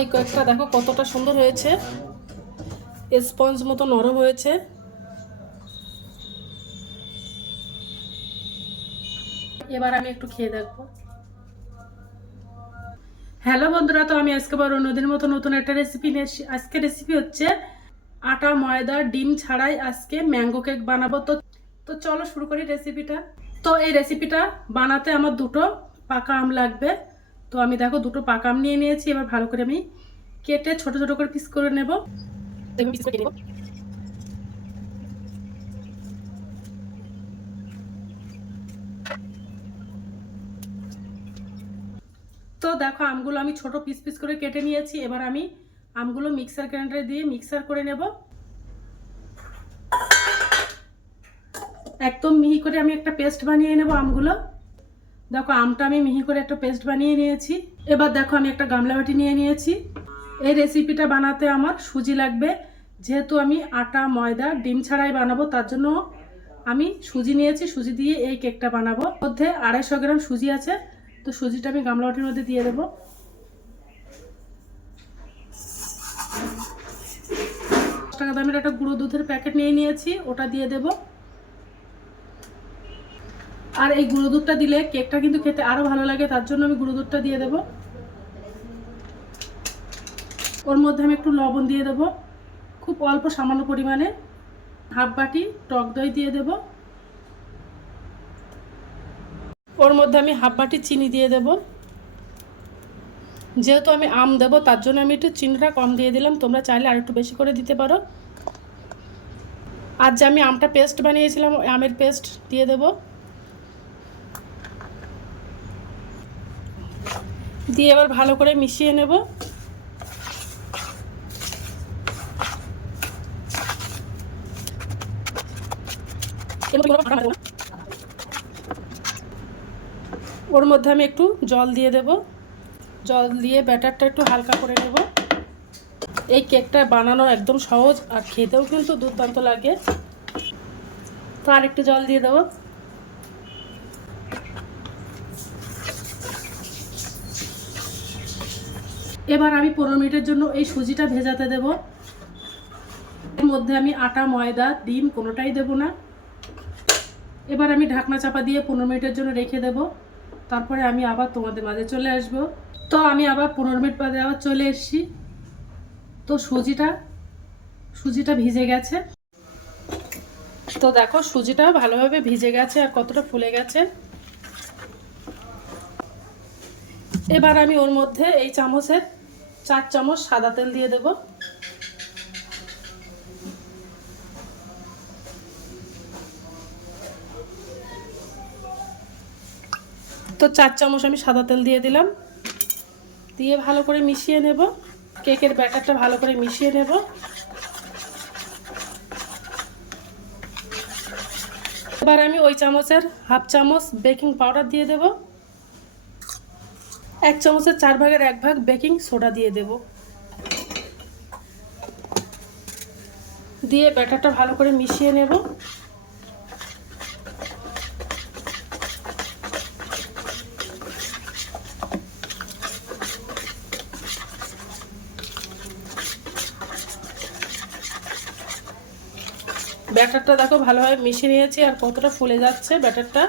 এই কেকটা দেখো কতটা সুন্দর হয়েছে, স্পঞ্জ মতো নরম হয়েছে। এবার আমি একটু খেয়ে দেখবো। হ্যালো বন্ধুরা, তো আমি আজকে আবার অন্যদিন মতো নতুন একটা রেসিপি নিয়ে এসেছি। আজকে রেসিপি হচ্ছে আটা ময়দা ডিম ছাড়াই আজকে ম্যাঙ্গো কেক বানাবো। তো তো চলো শুরু করি রেসিপিটা। তো এই রেসিপিটা বানাতে আমার দুটো পাকা আম লাগবে। তো আমি দেখো দুটো পাকা আম নিয়ে নিয়েছি। এবার ভালো করে আমি কেটে ছোট ছোট করে পিস করে নেব। পিস করে নেব। তো দেখো আমগুলো আমি ছোট পিস পিস করে কেটে নিয়েছি। এবার আমি আমগুলো মিক্সার গ্রাইন্ডারে দিয়ে মিক্সার করে নেব। একদম মিহি করে আমি একটা পেস্ট বানিয়ে নেব আমগুলো। দেখো আমটা আমি মিহি করে একটা পেস্ট বানিয়ে নিয়েছি। এবার দেখো আমি একটা গামলা বাটি নিয়ে নিয়েছি। এই রেসিপিটা বানাতে আমার সুজি লাগবে। যেহেতু আমি আটা ময়দা ডিম ছাড়াই বানাবো, তার জন্য আমি সুজি নিয়েছি। সুজি দিয়ে এই কেকটা বানাবো। মধ্যে 250 গ্রাম সুজি আছে। তো সুজিটা আমি গামলা বাটির মধ্যে দিয়ে দেবো। টাকা দামের একটা গুঁড়ো দুধের প্যাকেট নিয়ে নিয়েছি, ওটা দিয়ে দেব। আর এই গুঁড়ো দুধটা দিলে কেকটা কিন্তু খেতে আরো ভালো লাগে, তার জন্য আমি গুঁড়ো দুধটা দিয়ে দেব। ওর মধ্যে আমি একটু লবণ দিয়ে দেব, খুব অল্প সামান্য পরিমাণে। হাফ বাটি টক দই দিয়ে দেব। ওর মধ্যে আমি হাফ বাটি চিনি দিয়ে দেব। যেহেতু আমি আম দেব, তার জন্য আমি একটু চিনিটা কম দিয়ে দিলাম। তোমরা চাইলে আর একটু বেশি করে দিতে পারো। আর যে আমি আমটা পেস্ট বানিয়েছিলাম, আমের পেস্ট দিয়ে দেব। দিয়ে এবার ভালো করে মিশিয়ে নেব। ওর মধ্যে আমি একটু জল দিয়ে দেব। জল দিয়ে ব্যাটারটা একটু হালকা করে নেব। এই কেকটা বানানো একদম সহজ, আর খেতেও কিন্তু দুর্দান্ত লাগে। তো আর একটু জল দিয়ে দেবো। এবার আমি 15 মিনিটের জন্য এই সুজিটা ভেজাতে দেব। এর মধ্যে আমি আটা ময়দা ডিম কোনোটাই দেব না। এবার আমি ঢাকনা চাপা দিয়ে 15 মিনিটের জন্য রেখে দেব। তারপরে আমি আবার তোমাদের মাঝে চলে আসব। তো আমি আবার 15 মিনিট বাদে আবার চলে এসেছি। তো সুজিটা ভিজে গেছে। তো দেখো সুজিটা ভালোভাবে ভিজে গেছে আর কতটা ফুলে গেছে। এবার আমি ওর মধ্যে এই চামচের 4 চামচ সাদা তেল দিয়ে দেব। তো 4 চামচ আমি সাদা তেল দিয়ে দিলাম। দিয়ে ভালো করে মিশিয়ে নেব। কেকের ব্যাটারটা ভালো করে মিশিয়ে নেব। এবার আমি ওই চামচের হাফ চামচ বেকিং পাউডার দিয়ে দেব। 1 চামচের 4 ভাগের 1 ভাগ বেকিং সোডা দিয়ে দেব। দিয়ে ব্যাটারটা ভালো করে মিশিয়ে নেব। ব্যাটারটা দেখো ভালোভাবে মিশিয়ে নিয়েছি আর কতটা ফুলে যাচ্ছে ব্যাটারটা।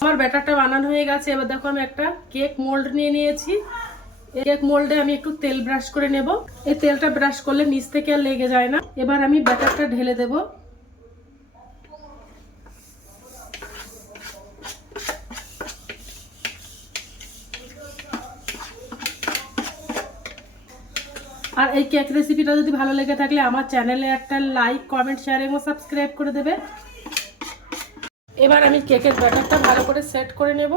আমার ব্যাটারটা বানানো হয়ে গেছে। এবার দেখো আমি একটা কেক মোল্ড নিয়ে নিয়েছি। এই কেক মোল্ডে আমি একটু তেল ব্রাশ করে নেব। এই তেলটা ব্রাশ করলে নিচ থেকে আর লেগে যায় না। এবার আমি ব্যাটারটা ঢেলে দেব। আর এই কেক রেসিপিটা যদি ভালো লেগে থাকলে আমার চ্যানেলে একটা লাইক কমেন্ট শেয়ার এবং সাবস্ক্রাইব করে দেবে। এবার আমি কেকের ব্যাটারটা ভালো করে সেট করে নেব।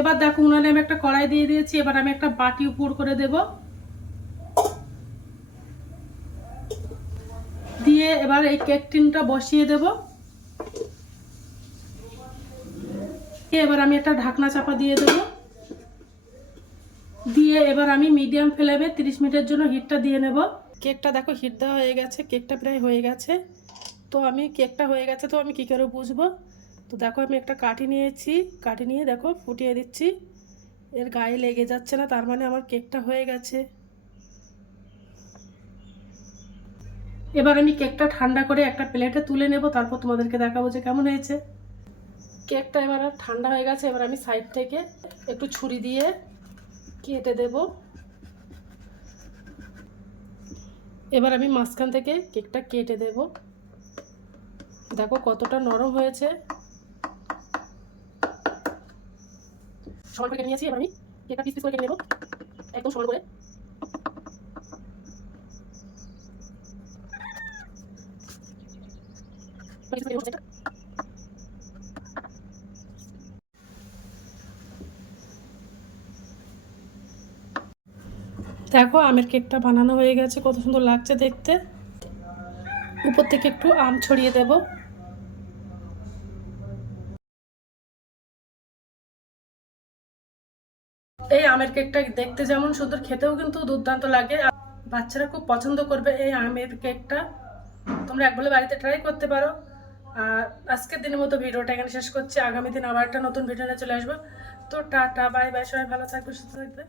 এবার দেখো উনানে আমি একটা কড়াই দিয়ে দিয়েছি। এবার আমি একটা বাটি উপর করে দেব। দিয়ে এবার এই কেক টিনটা বসিয়ে দেব। এবার আমি একটা ঢাকনা চাপা দিয়ে দেব। দিয়ে এবার আমি মিডিয়াম ফ্লেমে 30 মিনিটের জন্য হিটটা দিয়ে নেব। কেকটা দেখো হিট দেওয়া হয়ে গেছে, কেকটা প্রায় হয়ে গেছে। তো আমি কেকটা হয়ে গেছে, তো আমি কী করে বুঝবো? তো দেখো আমি একটা কাঠি নিয়েছি, কাঠি নিয়ে দেখো ফুটিয়ে দিচ্ছি। এর গায়ে লেগে যাচ্ছে না, তার মানে আমার কেকটা হয়ে গেছে। এবার আমি কেকটা ঠান্ডা করে একটা প্লেটে তুলে নেব, তারপর তোমাদেরকে দেখাবো যে কেমন হয়েছে। কেকটা এবার আর ঠান্ডা হয়ে গেছে। এবার আমি সাইড থেকে একটু ছুরি দিয়ে কেটে দেব। এবার আমি মাঝখান থেকে কেকটা কেটে দেব। দেখো কতটা নরম হয়েছে। সমান করে কেটে নিয়েছি। এবার আমি কেকটা পিস পিস করে কেটে নেব, একদম সমান করে। দেখো আমের কেকটা বানানো হয়ে গেছে, কত সুন্দর লাগছে দেখতে। উপর থেকে একটু আম ছড়িয়ে দেব। এই আমের কেকটা দেখতে যেমন সুন্দর, খেতেও কিন্তু দুর্দান্ত লাগে। বাচ্চারা খুব পছন্দ করবে এই আমের কেকটা। তোমরা একবার বাড়িতে ট্রাই করতে পারো। আর আজকের দিনের মতো ভিডিওটা এখানে শেষ করছি। আগামী দিন আবার একটা নতুন ভিডিও নিয়ে চলে আসবো। তো টাটা, বাই বাই, সবাই ভালো থাকবে, সুস্থ থাকবে।